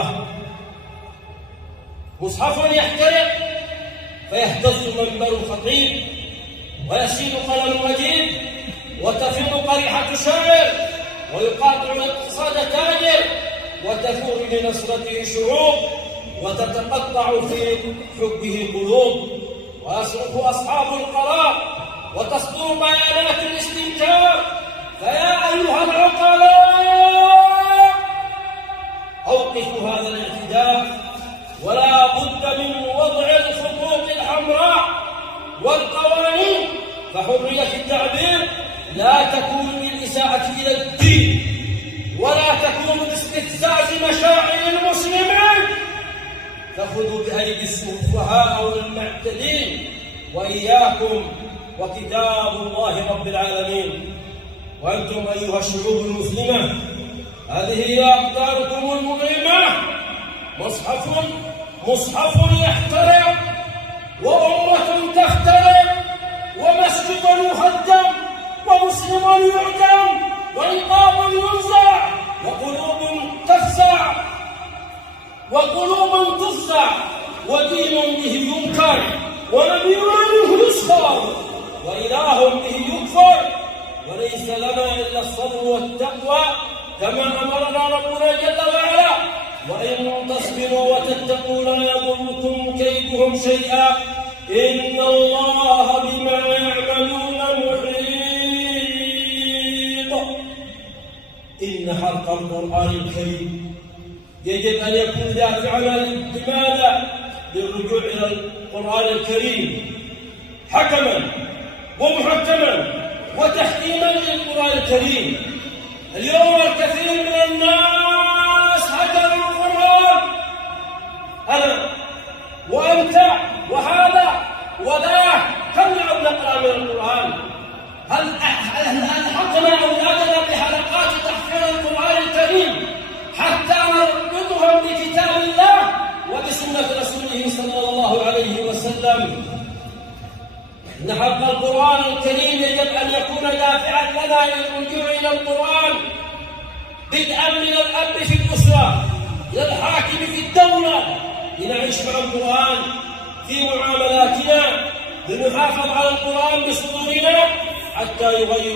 إخوة، مصحف يحترق فيهتز منبر الخطيب ويسيل قلم مجيد وتفيض قريحة شاعر ويقاطع الاقتصاد تاجر وتثور لنصرته شعوب وتتقطع في حبه قلوب ويصرخ أصحاب القرار وتصدر بيانات الاستنكار. فيا أيها العقلاء أوقفوا هذا الاعتداء، ولا بد من وضع الخطوط الحمراء والقوانين، فحرية التعبير لا تكون بالإساءة إلى الدين ولا تكون باستفزاز مشاعر المسلمين. فخذوا بأيدي السفهاء والمعتدين وإياكم وكتاب الله رب العالمين. وأنتم أيها الشعوب المسلمة، هذه هي أقداركم المؤلمة. مصحف يحترق وأمة تفترق ومسجد يهدم ومسلم يعدم ونقاب ينزع وقلوب تفزع ودين به ينكر ونبي منه يسخر وإله به يكفر. وليس لنا إلا الصبر والتقوى كما أمرنا ربنا جل وعلا. وإن تصبروا وتتقوا لا يضركم كيدهم شيئا إن الله بما يعملون محيط. إن حق القرآن الكريم يجب أن يكون دافعا لماذا؟ للرجوع إلى القرآن الكريم حكما ومحكما وتحكيما للقرآن الكريم. اليوم الكثير من الناس هجروا القرآن، أنا وأنت وهذا وذاك كلنا نقرأ من القرآن. هل ألحقنا أولادنا بحلقات تحفيظ القرآن الكريم حتى نربطهم بكتاب الله وبسنة رسوله صلى الله عليه وسلم؟ إن حق القرآن الكريم يجب أن يكون دافعا لنا للرجوع إلى القرآن، بدءا من الأب في الأسرة إلى الحاكم في الدولة، لنعيش مع القرآن في معاملاتنا، لنحافظ على القرآن بصدورنا حتى يغير